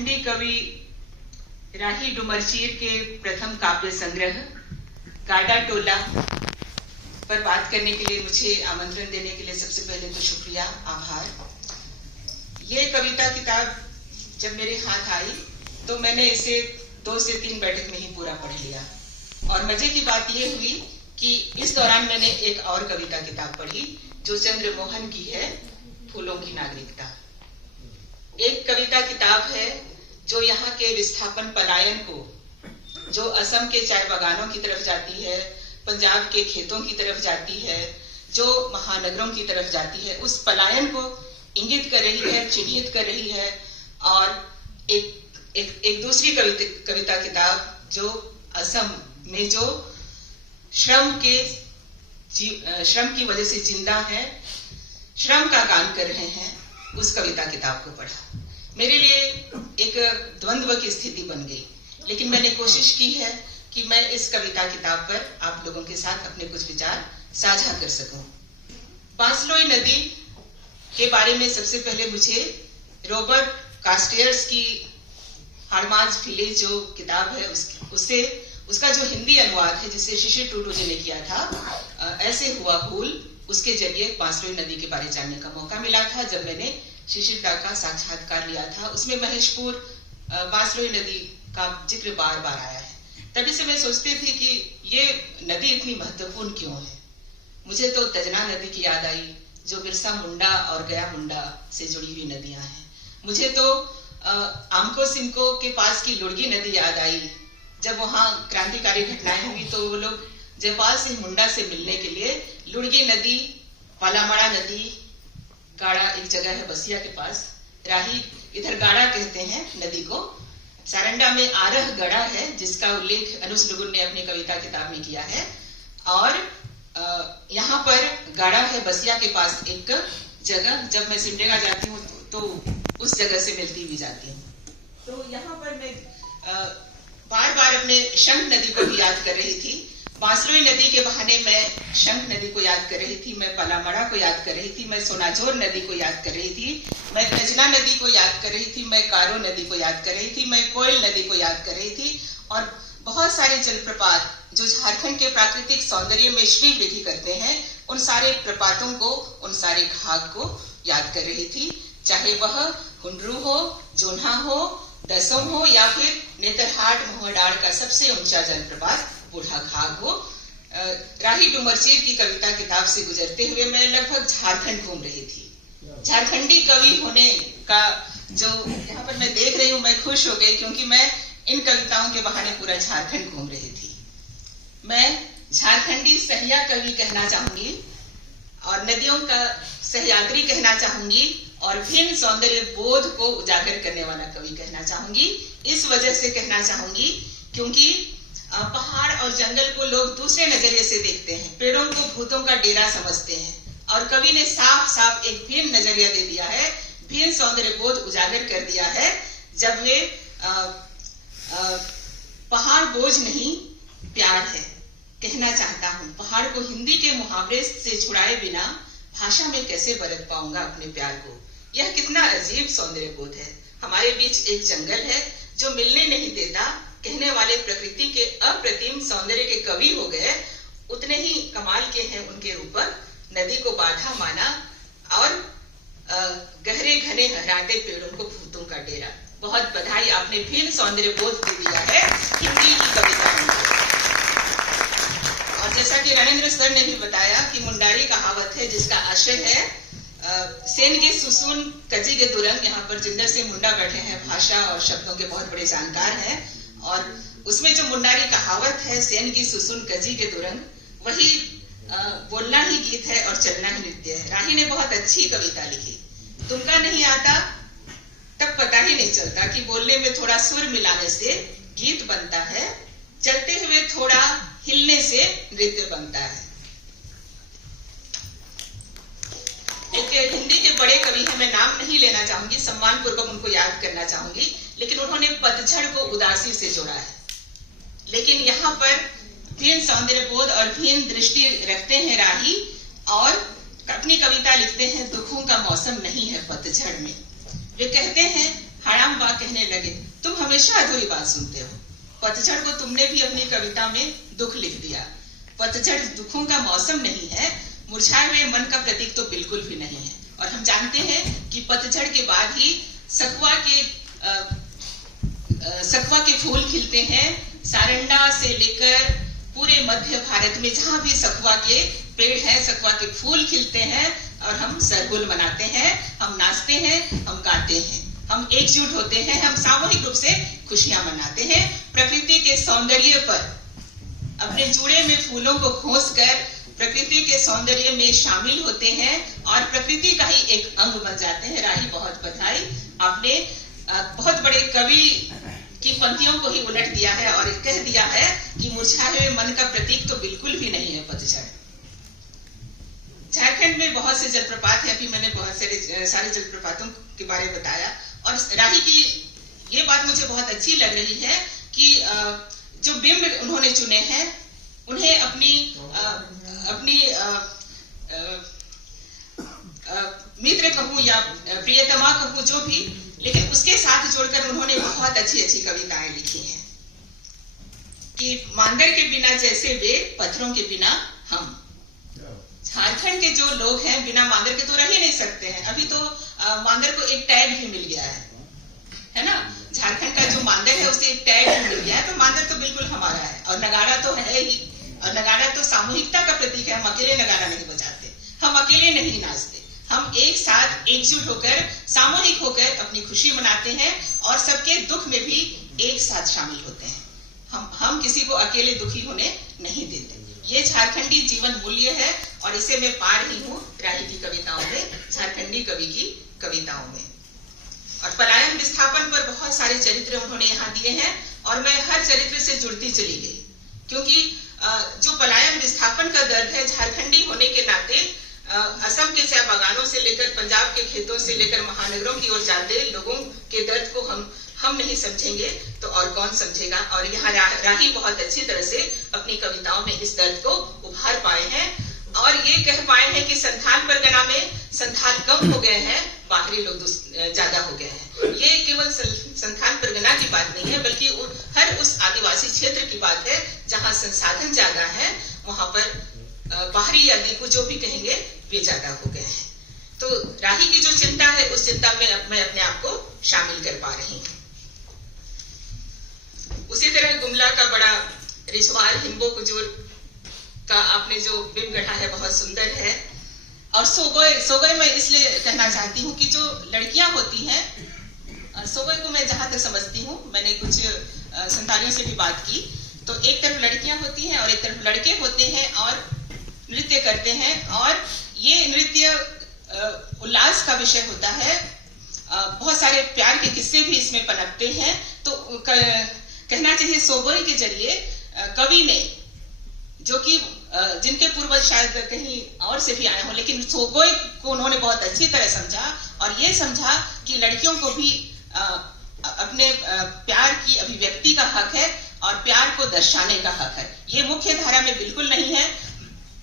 झारखंडी कवि राही डुमरचीर के प्रथम काव्य संग्रह गाडा टोला पर बात करने के लिए मुझे आमंत्रण देने के लिए सबसे पहले तो शुक्रिया, आभार। ये कविता किताब जब मेरे हाथ आई तो मैंने इसे 2 से 3 बैठक में ही पूरा पढ़ लिया। और मजे की बात ये हुई कि इस दौरान मैंने एक और कविता किताब पढ़ी जो चंद्रमोहन की है, फूलों की नागरिकता। एक कविता किताब है जो यहाँ के विस्थापन पलायन को, जो असम के चाय बागानों की तरफ जाती है, पंजाब के खेतों की तरफ जाती है, जो महानगरों की तरफ जाती है, उस पलायन को इंगित कर रही है, चिन्हित कर रही है। और एक दूसरी कविता किताब जो असम में जो श्रम की वजह से जिंदा है, श्रम का गान कर रहे हैं, उस कविता किताब को पढ़ा। मेरे लिए एक द्वंद्व की स्थिति बन गई, लेकिन मैंने कोशिश की है कि मैं इस कविता किताब पर आप लोगों के साथ अपने कुछ विचार साझा कर सकूं। पांसलोई नदी के बारे में सबसे पहले मुझे रॉबर्ट कास्टियर्स की हाड़माज फिले जो किताब है उसका जो हिंदी अनुवाद है जिसे शिशिर टूडू जी ने किया था, ऐसे हुआ भूल, उसके जरिए पांसलोई नदी के बारे जानने का मौका मिला था जब मैंने शिशिर दा का साक्षात्कार लिया था। उसमें महेशपुर पांसलोई नदी का जिक्र बार बार आया है। तभी से मैं सोचती थी कि ये नदी इतनी महत्वपूर्ण क्यों है। मुझे तो तजना नदी की याद आई जो बिरसा मुंडा और गया मुंडा से जुड़ी हुई नदियां हैं। मुझे तो आमको सिंको के पास की लुड़गी नदी याद आई। जब वहां क्रांतिकारी घटनाएं हुई तो वो लोग जयपाल सिंह मुंडा से मिलने के लिए लुड़गी नदी, पालामड़ा नदी, गाड़ा एक जगह है बसिया के पास, राही इधर गाड़ा कहते हैं नदी को, सारंडा में आरह गड़ा है जिसका उल्लेख अनुज लुगुन ने अपनी कविता किताब में किया है। और यहाँ पर गाड़ा है बसिया के पास एक जगह, जब मैं सिमडेगा जाती हूँ तो उस जगह से मिलती हुई जाती हूँ। तो यहाँ पर मैं बार बार अपने शंख नदी को भी याद कर रही थी। पांसलोई नदी के बहाने मैं शंख नदी को याद कर रही थी, मैं पलामड़ा को याद कर रही थी, मैं सोनाझोर नदी को याद कर रही थी, मैं तजना नदी को याद कर रही थी, मैं कारो नदी को याद कर रही थी, मैं कोयल नदी को याद कर रही थी। और बहुत सारे जलप्रपात जो झारखंड के प्राकृतिक सौंदर्य में श्री वृद्धि करते हैं, उन सारे प्रपातों को, उन सारे घाट को याद कर रही थी। चाहे वह हुंडरू हो, जोन्हा हो, दसों हो या फिर नेतरहाट मोहडाड़ का सबसे ऊंचा जलप्रपात बूढ़ा घाघ हो। राही डुमरचीर की कविता किताब से गुजरते हुए मैं लगभग झारखंड घूम रही थी। झारखंडी कवि होने का जो यहाँ पर मैं देख रही हूँ, मैं खुश हो गई क्योंकि मैं इन कविताओं के बहाने पूरा झारखंड घूम रही थी। मैं झारखंडी सहिया कवि कहना चाहूंगी और नदियों का सहयात्री कहना चाहूंगी और भिन्न सौंदर्य बोध को उजागर करने वाला कवि कहना चाहूंगी। इस वजह से कहना चाहूंगी क्योंकि पहाड़ और जंगल को लोग दूसरे नजरिए से देखते हैं, पेड़ों को भूतों का डेरा समझते हैं, और कवि ने साफ साफ एक भिन्न नजरिया दे दिया है, भिन्न सौंदर्य बोध उजागर कर दिया है। जब वे पहाड़ बोझ नहीं प्यार है कहना चाहता हूं। पहाड़ को हिंदी के मुहावरे से छुड़ाए बिना भाषा में कैसे बरत पाऊंगा अपने प्यार को। यह कितना अजीब सौंदर्य बोध है। हमारे बीच एक जंगल है जो मिलने नहीं देता, कहने वाले प्रकृति के अप्रतिम सौंदर्य के कवि हो गए। उतने ही कमाल के हैं उनके ऊपर नदी को बाधा माना और गहरे घने हराते पेड़ों को भूतों का डेरा। बहुत बधाई, आपने भिन्न सौंदर्य बोध दे दिया है हिंदी की कविता में। और जैसा कि रणेंद्र सर ने भी बताया कि मुंडारी कहावत है जिसका आशय है सेन के सुसुन कजी के दुरंग। यहाँ पर जिंदर सिंह मुंडा बैठे हैं, भाषा और शब्दों के बहुत बड़े जानकार हैं, और उसमें जो मुंडारी कहावत है सेन की सुसुन कजी के दुरंग, वही बोलना ही गीत है और चलना ही नृत्य है। राही ने बहुत अच्छी कविता लिखी। तुमका नहीं आता तब पता ही नहीं चलता कि बोलने में थोड़ा सुर मिलाने से गीत बनता है, चलते हुए थोड़ा हिलने से नृत्य बनता है। एक हिंदी के बड़े कवि हैं, मैं नाम नहीं लेना चाहूंगी, सम्मान पूर्वक उनको याद करना चाहूंगी, लेकिन उन्होंने पतझड़ को उदासी से जोड़ा है। लेकिन यहाँ पर भिन्न सौंदर्य बोध और भिन्न दृष्टि रखते हैं राही, और अपनी कविता लिखते हैं दुखों का मौसम नहीं है पतझड़ में। वे कहते हैं हाड़ाम बा कहने लगे, तुम हमेशा अधूरी बात सुनते हो। पतझड़ को तुमने भी अपनी कविता में दुख लिख दिया। पतझड़ दुखों का मौसम नहीं है, मुरझाए हुए मन का प्रतीक तो बिल्कुल भी नहीं है। और हम जानते हैं कि पतझड़ के बाद ही सखुआ के फूल खिलते हैं। सारंडा से लेकर पूरे मध्य भारत में जहां भी सखुआ के पेड़ हैं, सखुआ के फूल खिलते हैं और हम सरहुल मनाते हैं, हम नाचते हैं, हम गाते हैं, हम एकजुट होते हैं, हम सामूहिक रूप से खुशियां मनाते हैं। प्रकृति के सौंदर्य पर अपने जूड़े में फूलों को खोसकर प्रकृति के सौंदर्य में शामिल होते हैं और प्रकृति का ही एक अंग बन जाते हैं। राही, बहुत बधाई, आपने बहुत बड़े कवि की पंक्तियों को ही उलट दिया है और कह दिया है कि मुरझाए हुए मन का प्रतीक तो बिल्कुल भी नहीं है पतझड़। झारखंड में बहुत से जलप्रपात हैं, अभी मैंने बहुत सारे जलप्रपातों के बारे में बताया। और राही की ये बात मुझे बहुत अच्छी लग रही है कि जो बिंब उन्होंने चुने हैं उन्हें अपनी मित्र कहूं या प्रियतमा कहूं, जो भी, लेकिन उसके साथ जोड़कर उन्होंने बहुत अच्छी अच्छी कविताएं लिखी हैं कि मांदर के बिना जैसे वे, पत्थरों के बिना हम। झारखंड के जो लोग हैं बिना मांदर के तो रह ही नहीं सकते हैं। अभी तो मांदर को एक टैग भी मिल गया है ना। झारखंड का जो मांदर है उसे एक टैग भी मिल गया है, तो मांदर तो बिल्कुल हमारा है। और नगाड़ा तो है ही, और नगाड़ा तो सामूहिकता का प्रतीक है। हम अकेले नगाड़ा नहीं बजाते, हम अकेले नहीं नाचते, हम एक साथ एकजुट होकर, सामूहिक होकर अपनी खुशी मनाते हैं और सबके दुख में भी एक साथ शामिल होते हैं। हम किसी को अकेले दुखी होने नहीं देते। ये झारखंडी जीवन मूल्य है और इसे मैं पा रही हूँ राही की कविताओं में, झारखंडी कवि की कविताओं में। और पलायन विस्थापन पर बहुत सारे चरित्र उन्होंने यहाँ दिए हैं और मैं हर चरित्र से जुड़ती चली गई, क्योंकि जो पलायन विस्थापन का दर्द है, झारखंडी होने के नाते असम के चाय बागानों से लेकर पंजाब के खेतों से लेकर महानगरों की ओर जाते लोगों के दर्द को हम नहीं समझेंगे तो और कौन समझेगा। और यहाँ राही बहुत अच्छी तरह से अपनी कविताओं में इस दर्द को उभार पाए हैं और ये कह पाए हैं कि संथाल परगना में संथाल कम हो गए हैं, बाहरी लोग ज्यादा हो गए हैं। ये केवल संथाल परगना की बात नहीं है, बल्कि हर उस आदिवासी क्षेत्र की बात है जहाँ संसाधन ज्यादा है, वहां पर बाहरी या को जो भी कहेंगे वे ज्यादा हो गए हैं। तो राही की जो चिंता है उस चिंता में मैं अपने आप को शामिल कर पा रही हूँ। उसी तरह गुमला का बड़ा रिश्वार हिम्बो कुजूर का आपने जो बिंब गढ़ा है बहुत सुंदर है। और सोगोय मैं इसलिए कहना चाहती हूँ कि जो लड़कियां होती हैं, सोगोय को मैं जहां तक समझती हूँ, मैंने कुछ संतानियों से भी बात की, तो एक तरफ लड़कियां होती हैं और एक तरफ लड़के होते हैं और नृत्य करते हैं और ये नृत्य उल्लास का विषय होता है। बहुत सारे प्यार के किस्से भी इसमें पनपते हैं। तो कहना चाहिए सोगोय के जरिए कवि ने, जो कि जिनके पूर्वज शायद कहीं और से भी आए हों, लेकिन सोगोय को उन्होंने बहुत अच्छी तरह समझा और ये समझा कि लड़कियों को भी अपने प्यार की अभिव्यक्ति का हक है और प्यार को दर्शाने का हक है। ये मुख्य धारा में बिल्कुल नहीं है,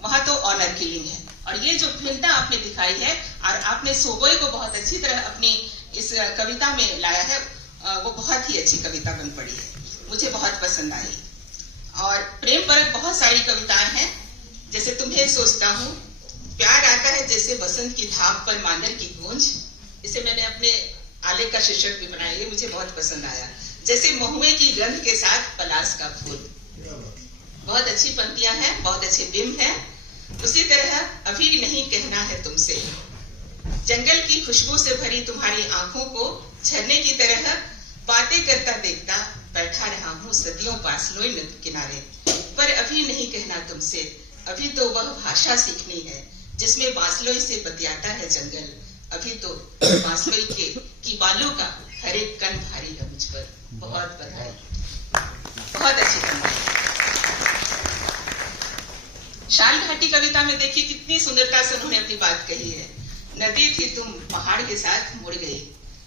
वहां तो ऑनर किलिंग है। और ये जो भिन्नता आपने दिखाई है और आपने सोगोय को बहुत अच्छी तरह अपनी इस कविता में लाया है, वो बहुत ही अच्छी कविता बन पड़ी है, मुझे बहुत पसंद आई। और प्रेम पर बहुत सारी कविताएं हैं, जैसे तुम्हें सोचता हूँ, प्यार आता है जैसे बसंत की धाप पर मांदर की गूंज, इसे मैंने अपने आलेख का शीर्षक भी बनाया, ये मुझे बहुत पसंद आया। जैसे महुए की गंध के साथ पलाश का फूल, बहुत अच्छी पंक्तियां हैं, बहुत अच्छे बिंब हैं। उसी तरह अभी नहीं कहना है तुमसे, जंगल की खुशबू से भरी तुम्हारी आंखों को झरने की तरह बातें करता देखता बैठा रहा हूँ सदियों बासलोई किनारे, पर अभी नहीं कहना तुमसे, अभी तो वह भाषा सीखनी है जिसमें बासलोई से बतियाता है जंगल, अभी तो बासलोई की बालों का हर एक कण भारी है मुझ पर। बहुत बधाई, बहुत अच्छी कविता। शाल घाटी कविता में देखिए कितनी सुंदरता से उन्होंने अपनी बात कही है। नदी थी तुम पहाड़ के साथ मुड़ गई,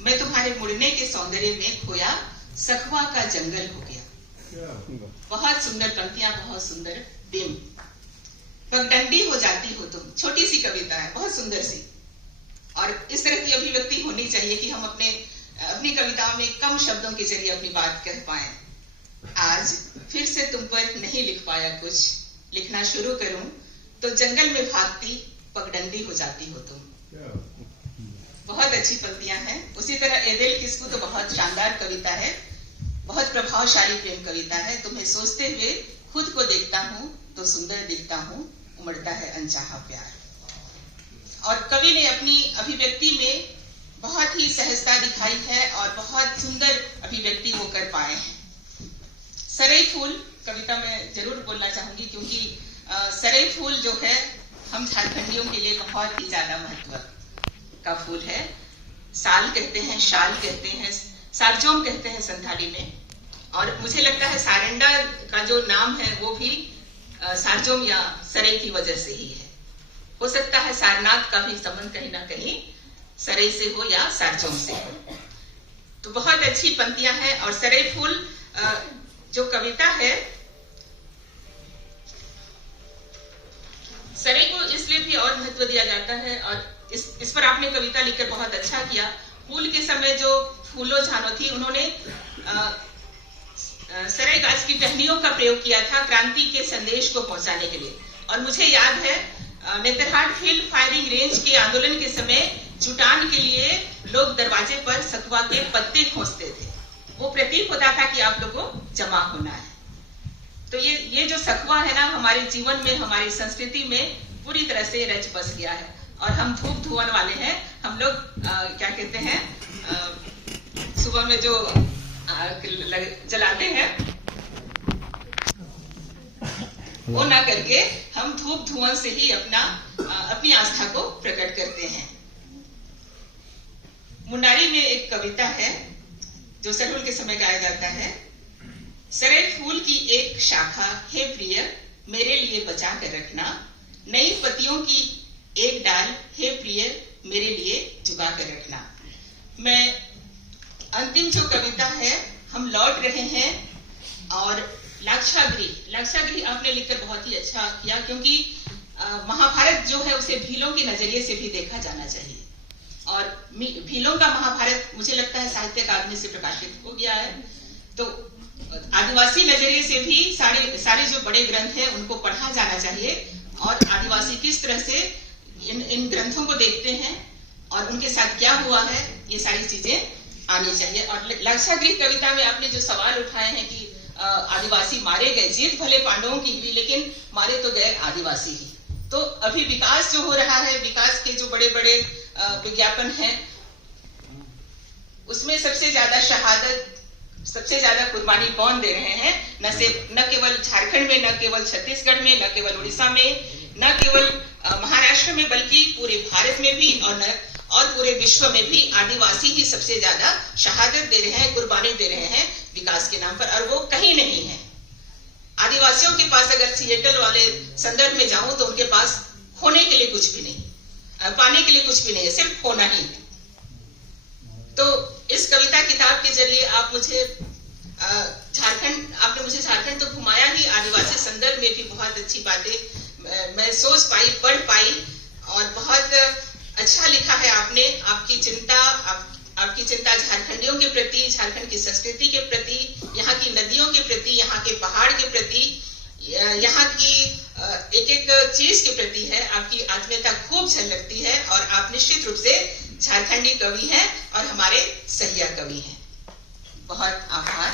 मैं तुम्हारे मुड़ने के सौंदर्य में खोया, सखुआ का जंगल हो गया। बहुत सुंदर पंक्तियां, बहुत सुंदर बिंब। पगडंडी हो जाती हो तुम, छोटी सी कविता है, बहुत सुंदर सी। और इस तरह की अभिव्यक्ति होनी चाहिए कि हम अपने अपनी कविताओं में कम शब्दों के जरिए अपनी बात कह पाए। आज फिर से तुम पर नहीं लिख पाया कुछ, लिखना शुरू करूं तो जंगल में भागती पगडंडी हो जाती हो तुम। बहुत अच्छी पंक्तियां हैं। उसी तरह एदेल किस्कू तो बहुत शानदार कविता है, बहुत प्रभावशाली प्रेम कविता है। तुम्हें सोचते हुए खुद को देखता हूं तो सुंदर दिखता हूं, उमड़ता है अनचाहा प्यार। और कवि ने अपनी अभिव्यक्ति में बहुत ही सहजता दिखाई है और बहुत सुंदर अभिव्यक्ति वो कर पाए हैं। सरई फूल कविता में जरूर बोलना चाहूंगी, क्योंकि सरई फूल जो है हम झारखंडियों के लिए बहुत ही ज्यादा महत्व का फूल है। साल कहते हैं, शाल कहते हैं, सारजोम कहते हैं संथाली में। और मुझे लगता है सारंडा का जो नाम है वो भी सारजोम या सरई की वजह से ही है। हो सकता है सारनाथ का भी संबंध कहीं ना कहीं सरई से हो या सारजोम से हो। तो बहुत अच्छी पंक्तियां हैं। और सरई फूल जो कविता है, सरई को इसलिए भी और महत्व दिया जाता है, और इस पर आपने कविता लिखकर बहुत अच्छा किया। फूल के समय जो फूलो झानो थी, उन्होंने सरई गाछ की टहनियों का प्रयोग किया था क्रांति के संदेश को पहुंचाने के लिए। और मुझे याद है नेतरहाट फील्ड फायरिंग रेंज के आंदोलन के समय जुटान के लिए लोग दरवाजे पर सखुआ के पत्ते खोसते थे। वो प्रतीक होता था कि आप लोगों को जमा होना है। तो ये जो सखुआ है ना, हमारे जीवन में, हमारी संस्कृति में पूरी तरह से रच बस गया है। और हम धूप धुवन वाले हैं। हम लोग क्या कहते हैं, सुबह में जो जलाते हैं वो ना करके हम धूप धुआं से ही अपनी आस्था को प्रकट करते हैं। मुंडारी में एक कविता है जो सरहुल के समय गाया जाता है। सरई फूल की एक शाखा हे प्रिय मेरे लिए बचा कर रखना, नई पत्तियों की एक डाल हे प्रिय मेरे लिए जुगा कर रखना। मैं अंतिम जो कविता है, हम लौट रहे हैं। और लाक्षागृह आपने लिखकर बहुत ही अच्छा किया, क्योंकि महाभारत जो है उसे भीलों के नजरिए से भी देखा जाना चाहिए। और भीलों का महाभारत मुझे लगता है साहित्य अकादमी से प्रकाशित हो गया है। तो आदिवासी नजरिए से भी सारे जो बड़े ग्रंथ हैं उनको पढ़ा जाना चाहिए। और आदिवासी किस तरह से इन ग्रंथों को देखते हैं और उनके साथ क्या हुआ है, ये सारी चीजें आनी चाहिए। और लाक्षागृह कविता में आपने जो सवाल उठाए हैं कि आदिवासी मारे गए, जीत भले पांडवों की हुई लेकिन मारे तो गए आदिवासी ही। तो अभी विकास जो हो रहा है, विकास के जो बड़े बड़े विज्ञापन हैं, उसमें सबसे ज्यादा शहादत, सबसे ज्यादा कुर्बानी कौन दे रहे हैं? न केवल झारखंड में, न केवल छत्तीसगढ़ में, न केवल उड़ीसा में, न केवल महाराष्ट्र में, बल्कि पूरे भारत में भी और पूरे विश्व में भी आदिवासी ही सबसे ज्यादा शहादत दे रहे हैं, कुर्बानी दे रहे हैं विकास के नाम पर। और वो कहीं नहीं है। आदिवासियों के पास अगर सिएटल वाले संदर्भ में जाऊं तो उनके पास खोने के लिए कुछ भी नहीं, पाने के लिए कुछ भी नहीं है, सिर्फ खोना ही है। तो इस कविता किताब के जरिए आप मुझे आपने मुझे झारखंड तो घुमाया ही, आदिवासी संदर्भ में भी बहुत अच्छी बातें मैं सोच पाई, पढ़ पाई। और बहुत अच्छा लिखा है आपने। आपकी चिंता झारखंडियों के प्रति, झारखंड की संस्कृति के प्रति, यहाँ की नदियों के प्रति, यहाँ के पहाड़ के प्रति, यहाँ की एक एक चीज के प्रति है। आपकी आत्मीयता खूब झलकती है। और आप निश्चित रूप से झारखंडी कवि हैं और हमारे सहिया कवि हैं। बहुत आभार।